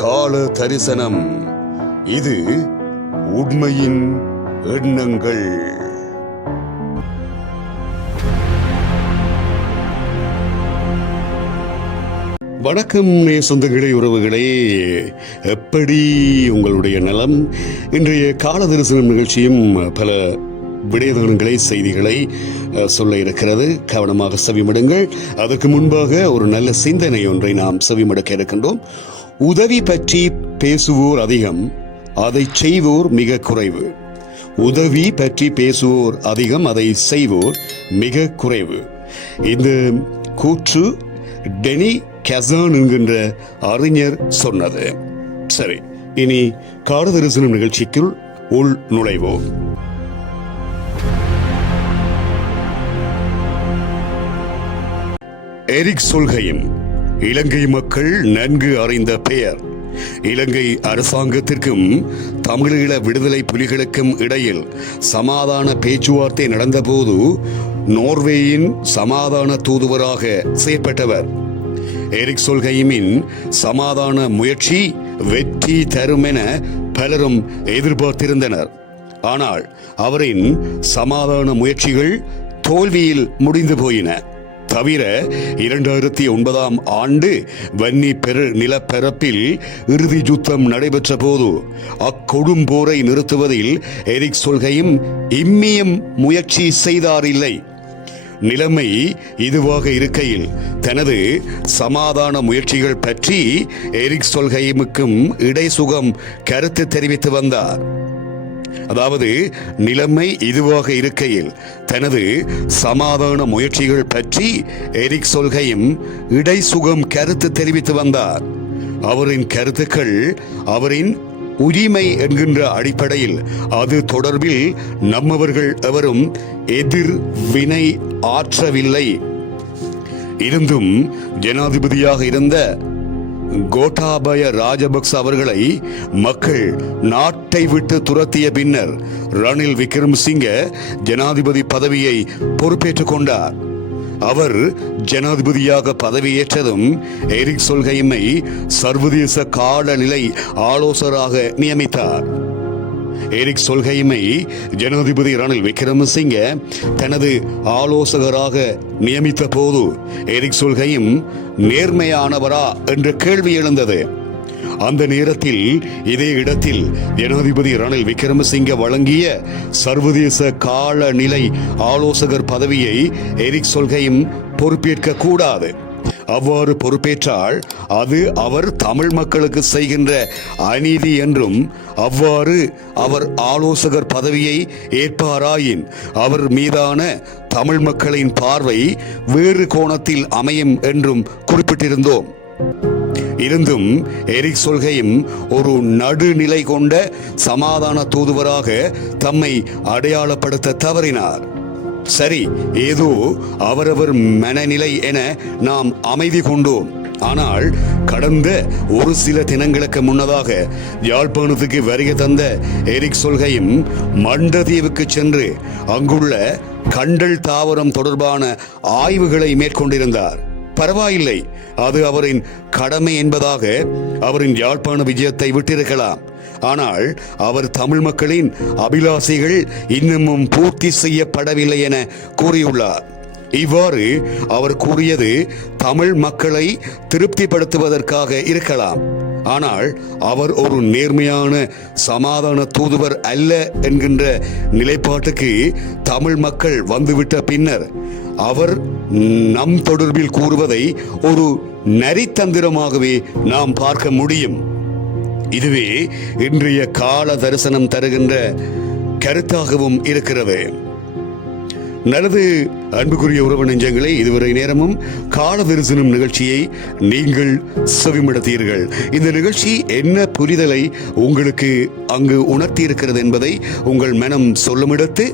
கால தரிசனம். இது உண்மையின் எண்ணங்கள். வணக்கம் நே சொந்தங்களே உறவுகளே. எப்படி உங்களுடைய நலம்? இன்றைய கால தரிசனம் நிகழ்ச்சியும் பல விடயங்களை செய்திகளை சொல்ல இருக்கிறது. கவனமாக செவிமடுங்கள். அதற்கு முன்பாக ஒரு நல்ல சிந்தனை ஒன்றை நாம் செவிமடுக்க இருக்கின்றோம். உதவி பற்றி பேசுவோர் அதிகம் அதை செய்வோர் மிக குறைவு. உதவி பற்றி பேசுவோர் அதிகம் அதை செய்வோர் மிக குறைவு. இந்த கூற்று டெனி கசான் என்கின்ற அறிஞர் சொன்னது. சரி இனி காடதரிசனம் நிகழ்ச்சிக்குள் உள் நுழைவோம். எரிக் சொல்கையும் இலங்கை மக்கள் நன்கு அறிந்த பெயர். இலங்கை அரசாங்கத்திற்கும் தமிழீழ விடுதலை புலிகளுக்கும் இடையில் சமாதான பேச்சுவார்த்தை நடந்தபோது நோர்வேயின் சமாதான தூதுவராக செயற்பட்டவர். எரிக் சொல்கையுமின் சமாதான முயற்சி வெற்றி தரும் என பலரும் எதிர்பார்த்திருந்தனர். ஆனால் அவரின் சமாதான முயற்சிகள் தோல்வியில் முடிந்து போயின. தவிர இரண்டாயிரத்தி ஒன்பதாம் ஆண்டு வன்னி பெரு நிலப்பரப்பில் இறுதி யுத்தம் நடைபெற்ற போது அக்கொடும் போரை நிறுத்துவதில் எரிக் சொல்கையும் இம்மியம் முயற்சி செய்தாரில்லை. நிலைமை இதுவாக இருக்கையில் தனது சமாதான முயற்சிகள் பற்றி எரிக் சொல்கைமுக்கும் இடைசுகம் கருத்து தெரிவித்து வந்தார். அதாவது நிலைமை இதுவாக இருக்கையில் தனது சமாதான முயற்சிகள் பற்றி எரிக் சொல்கையும் இடைசுகம் கருத்து தெரிவித்து வந்தார். அவரின் கருத்துக்கள் அவரின் உரிமை என்கின்ற அடிப்படையில் அது தொடர்பில் நம்மவர்கள் எவரும் எதிர் வினை ஆற்றவில்லை. இருந்தும் ஜனாதிபதியாக இருந்த கோட்டாபய ராஜபக்ச அவர்களை மக்கள் நாட்டை விட்டு துரத்திய பின்னர் ரணில் விக்ரம்சிங்க ஜனாதிபதி பதவியை பொறுப்பேற்றுக் கொண்டார். அவர் ஜனாதிபதியாக பதவியேற்றதும் எரிக் சொல்கைமை சர்வதேச காலநிலை ஆலோசகராக நியமித்தார். எரிக் சொல்கைமை ஜனாதிபதி ரணில் விக்ரமசிங்க தனது ஆலோசகராக நியமித்த போது எரிக் சொல்கையும் நேர்மையானவரா என்ற கேள்வி எழுந்தது. அந்த நேரத்தில் இதே இடத்தில் ஜனாதிபதி ரணில் விக்ரமசிங்க வழங்கிய சர்வதேச காலநிலை ஆலோசகர் பதவியை எரிக் சொல்கையும் பொறுப்பேற்க கூடாது அவ்வாறு பொறுப்பேற்றால் அது அவர் தமிழ் மக்களுக்கு செய்கின்ற அநீதி என்றும் அவ்வாறு அவர் ஆலோசகர் பதவியை ஏற்பாராயின் அவர் மீதான தமிழ் மக்களின் பார்வை வேறு கோணத்தில் அமையும் என்றும் குறிப்பிட்டிருந்தோம். இருந்தும் எரிக் சொல்கையும் ஒரு நடுநிலை கொண்ட சமாதான தூதுவராக தம்மை அடையாளப்படுத்த தவறினார். சரி ஏதோ அவரவர் மனநிலை என நாம் அமைதி கொண்டோம். ஆனால் கடந்த ஒரு சில தினங்களுக்கு முன்னதாக யாழ்ப்பாணத்துக்கு வருகை தந்த எரிக் சொல்கையும் மண்டதீவுக்கு சென்று அங்குள்ள கண்டல் தாவரம் தொடர்பான ஆய்வுகளை மேற்கொண்டிருந்தார். பரவாயில்லை அது அவரின் கடமை என்பதாக அவரின் யாழ்ப்பாண விஜயத்தை விட்டிருக்கலாம். ஆனால் அவர் தமிழ் மக்களின் அபிலாசைகள் இன்னமும் பூர்த்தி செய்யப்படவில்லை என கூறியுள்ளார். இவ்வாறு அவர் கூறியது தமிழ் மக்களை திருப்திப்படுத்துவதற்காக இருக்கலாம். ஆனால் அவர் ஒரு நேர்மையான சமாதான தூதுவர் அல்ல என்கின்ற நிலைப்பாட்டுக்கு தமிழ் மக்கள் வந்துவிட்ட பின்னர் அவர் நம் தொடர்பில் கூறுவதை ஒரு நரித்தந்திரமாகவே நாம் பார்க்க முடியும். இதுவே இன்றைய கால தரிசனம் தருகின்ற கருத்தாகவும் இருக்கிறது. நல்லது அன்புக்குரிய உறவு நெஞ்சங்களே இதுவரை நேரமும் கால தரிசனம் நிகழ்ச்சியை நீங்கள் செவிமடுத்தீர்கள். இந்த நிகழ்ச்சி என்ன புரிதலை உங்களுக்கு அங்கு உணர்த்தி இருக்கிறது என்பதை உங்கள் மனம் சொல்லுமிடத்து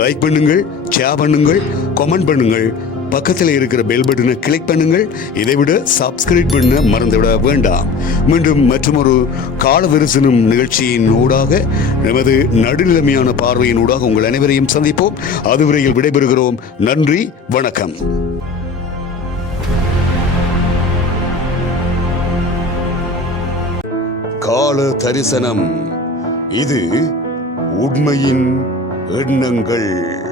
லைக் பண்ணுங்கள் ஷேர் பண்ணுங்கள் கமெண்ட் பண்ணுங்கள். பக்கத்தில் இருக்கிற பெல் பட்டனை கிளிக் பண்ணுங்கள். இதைவிட சப்ஸ்கிரைப் பண்ண மறந்துவிட வேண்டாம். மீண்டும் மற்றொரு கால தரிசனம் நிகழ்ச்சியின் ஊடாக நமது நடுநிலைமையான பார்வையின் ஊடாக உங்கள் அனைவரையும் சந்திப்போம். அதுவரையில் விடைபெறுகிறோம். நன்றி வணக்கம். கால தரிசனம் இது உண்மையின் எண்ணங்கள்.